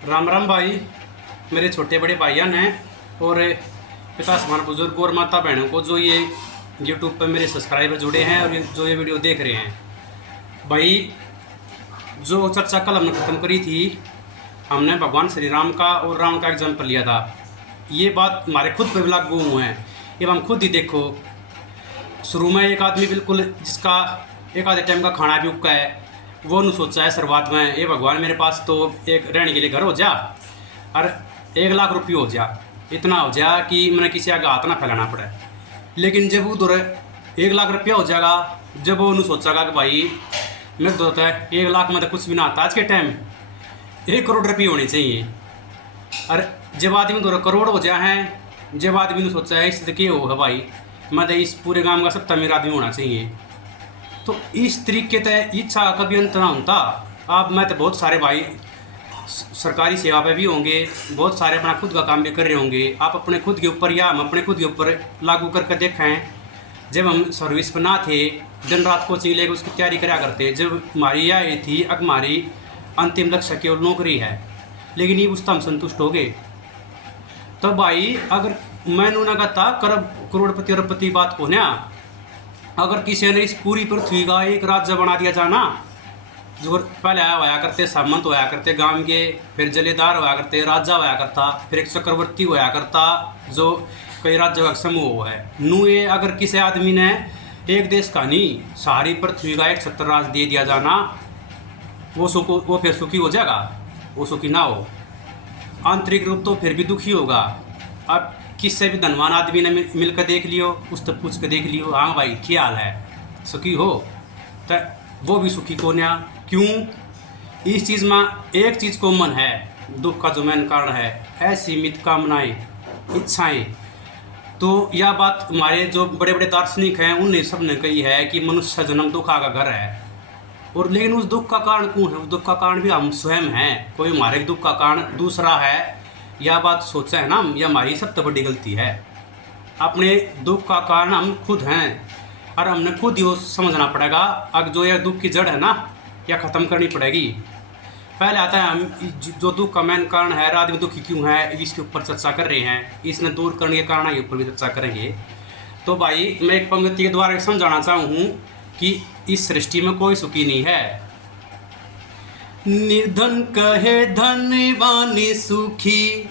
राम राम भाई, मेरे छोटे बड़े भाईयान हैं और पिता समान बुजुर्ग और माता बहनों को जो ये यूट्यूब पर मेरे सब्सक्राइबर जुड़े हैं और जो ये वीडियो देख रहे हैं। भाई, जो चर्चा कल हमने ख़त्म करी थी, हमने भगवान श्री राम का और रावण का एग्जाम्पल लिया था। ये बात हमारे खुद पर भी लागू हुए हैं। एवं हम खुद ही देखो, शुरू में एक आदमी बिल्कुल जिसका एक आधे टाइम का खाना भी उक्का है, वो नहीं सोचा है शुरुआत में, ये भगवान मेरे पास तो एक रहने के लिए घर हो जा और 1 लाख रुपये हो जा, इतना हो जा कि मैंने किसी आगे हाथ ना फैलाना पड़े। लेकिन जब उधर 1 लाख रुपया हो जाएगा, जब वो नहीं सोचेगा कि भाई मेरे तो होता है 1 लाख में तो कुछ भी ना आता, आज के टाइम 1 करोड़ रुपये होने चाहिए। और जब आदमी दो करोड़ हो जाए हैं, जब आदमी ने सोचा है इससे क्या होगा भाई, मैं तो इस पूरे गांव का सबसे अमीर आदमी होना चाहिए। तो इस तरीके तय इच्छा कभी अंत ना होता। आप मैं तो बहुत सारे भाई सरकारी सेवा पे भी होंगे, बहुत सारे अपना खुद का काम भी कर रहे होंगे। आप अपने खुद के ऊपर या हम अपने खुद के ऊपर लागू करके देखें। जब हम सर्विस पर ना थे, दिन रात कोचिंग लेकर उसकी तैयारी करा करते, जब हमारी यह थी अब हमारी अंतिम लक्ष्य केवल नौकरी है, लेकिन ये उससे हम संतुष्ट हो गए। तो भाई अगर मैंने ना कहता करोड़पति अरबपति बात को ना, अगर किसी ने इस पूरी पृथ्वी का एक राज्य बना दिया जाना, जो पहले होया करते सामंत होया करते गांव के, फिर जलेदार होया करते, राजा होया करता, फिर एक चक्रवर्ती होया करता, जो कई राज्यों का समूह है नू। ये अगर किसी आदमी ने एक देश का नहीं सारी पृथ्वी का एक छत्र राज दे दिया जाना, वो फिर सुखी हो जाएगा? वो सुखी ना हो, आंतरिक रूप तो फिर भी दुखी होगा। अब किससे भी धनवान आदमी ने मिलकर देख लियो, उससे पूछ कर देख लियो, हाँ भाई क्या हाल है, सुखी हो? तो वो भी सुखी को ना। क्यों? इस चीज़ में एक चीज़ कॉमन है, दुख का जो मेन कारण है असीमित कामनाएं, इच्छाएं। तो यह बात हमारे जो बड़े बड़े दार्शनिक हैं उनने सब ने कही है कि मनुष्य जन्म दुखा का घर है। और लेकिन उस दुख का कारण कौन है? उस दुख का कारण भी हम स्वयं हैं। कोई हमारे दुख का कारण दूसरा है, यह बात सोचा है ना, यह हमारी सबसे बड़ी गलती है। अपने दुख का कारण हम खुद हैं और हमने खुद ही समझना पड़ेगा। अब जो यह दुख की जड़ है ना, यह ख़त्म करनी पड़ेगी। पहले आता है हम जो दुख का मेन कारण है, आदमी दुखी क्यों है, इसके ऊपर चर्चा कर रहे हैं। इसने दूर करने के कारण के ऊपर भी चर्चा करेंगे। तो भाई मैं एक पंक्ति के द्वारा समझाना चाहूँ कि इस सृष्टि में कोई सुखी नहीं है। निर्धन कहे धनवान सुखी,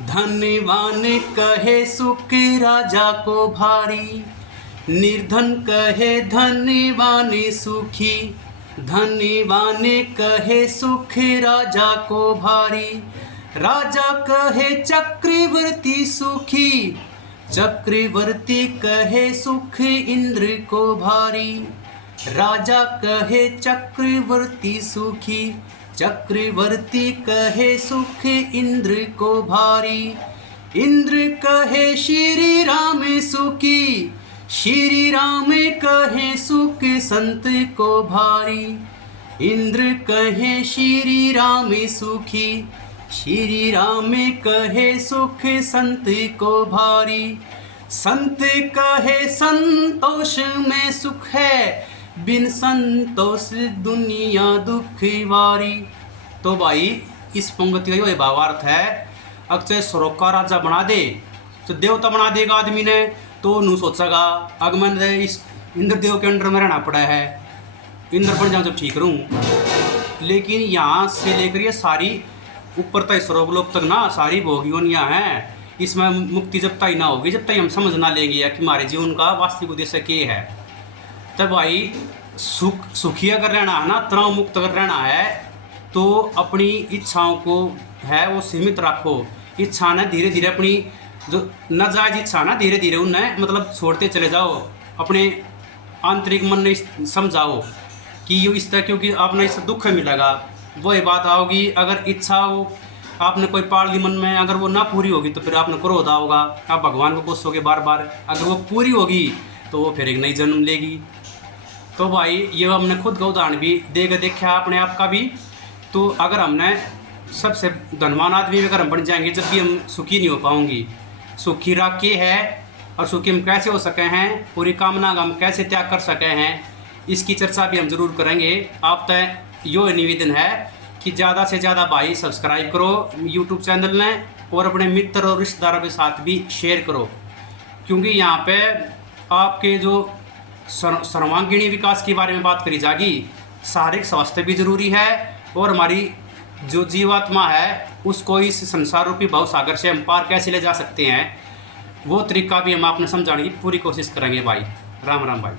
धनवान कहे सुख राजा को भारी। निर्धन कहे धनवान सुखी, धनवान कहे सुख राजा को भारी। राजा कहे चक्रवर्ती सुखी, चक्रवर्ती कहे सुख इंद्र को भारी। राजा कहे चक्रवर्ती सुखी, चक्रवर्ती कहे सुख इंद्र को भारी। इंद्र कहे श्री राम सुखी, श्री राम कहे सुख संत को भारी। इंद्र कहे श्री राम सुखी, श्री राम कहे सुख संत को भारी। संत कहे संतोष में सुख है, बिन संतोष दुनिया दुख वारी। तो भाई इस पंक्ति का ये भावार्थ है, अक्षय स्वर्ग का राजा बना दे तो देवता बना देगा आदमी ने, तो नू सोचेगा अगर मैंने इस इंद्रदेव के अंडर में रहना पड़ा है, इंद्र बन जाऊँ जब ठीक रहूँ। लेकिन यहाँ से लेकर ये सारी ऊपर तक स्वर्गलोक तक ना सारी भोगियोनियाँ हैं। इसमें मुक्ति जब तक ना होगी, जब तक हम समझ ना लेंगे कि हमारे जीवन का वास्तविक उद्देश्य क्या है। तब भाई सुखी अगर रहना है ना, तनाव मुक्त अगर रहना है, तो अपनी इच्छाओं को है वो सीमित रखो। इच्छा ना धीरे धीरे अपनी जो नाजायज इच्छा ना धीरे धीरे उन्हें मतलब छोड़ते चले जाओ। अपने आंतरिक मन ने समझाओ कि ये इस तरह, क्योंकि आपने इससे दुख मिलेगा। वही बात आओगी, अगर इच्छा हो आपने कोई पाल ली मन में, अगर वो ना पूरी होगी तो फिर आपने क्रोध आओगा, आप भगवान को कोसोगे बार बार। अगर वो पूरी होगी तो वो फिर एक नई जन्म लेगी। तो भाई ये हमने खुद का उदाहरण भी देखा अपने आप का भी। तो अगर हमने सबसे धनवान आदमी अगर हम बन जाएंगे, जब भी हम सुखी नहीं हो पाएंगी। सुखी राह के है और सुखी हम कैसे हो सके हैं, पूरी कामना हम कैसे त्याग कर सके हैं, इसकी चर्चा भी हम जरूर करेंगे। आप तय यो निवेदन है कि ज़्यादा से ज़्यादा भाई सब्सक्राइब करो यूट्यूब चैनल ने, और अपने मित्र और रिश्तेदारों के साथ भी शेयर करो, क्योंकि यहाँ पे आपके जो सर्वांगीण विकास के बारे में बात करी जाएगी। शारीरिक स्वास्थ्य भी जरूरी है, और हमारी जो जीवात्मा है उसको इस संसार रूपी भव सागर से हम पार कैसे ले जा सकते हैं, वो तरीका भी हम आपने समझाने की पूरी कोशिश करेंगे भाई। राम राम भाई।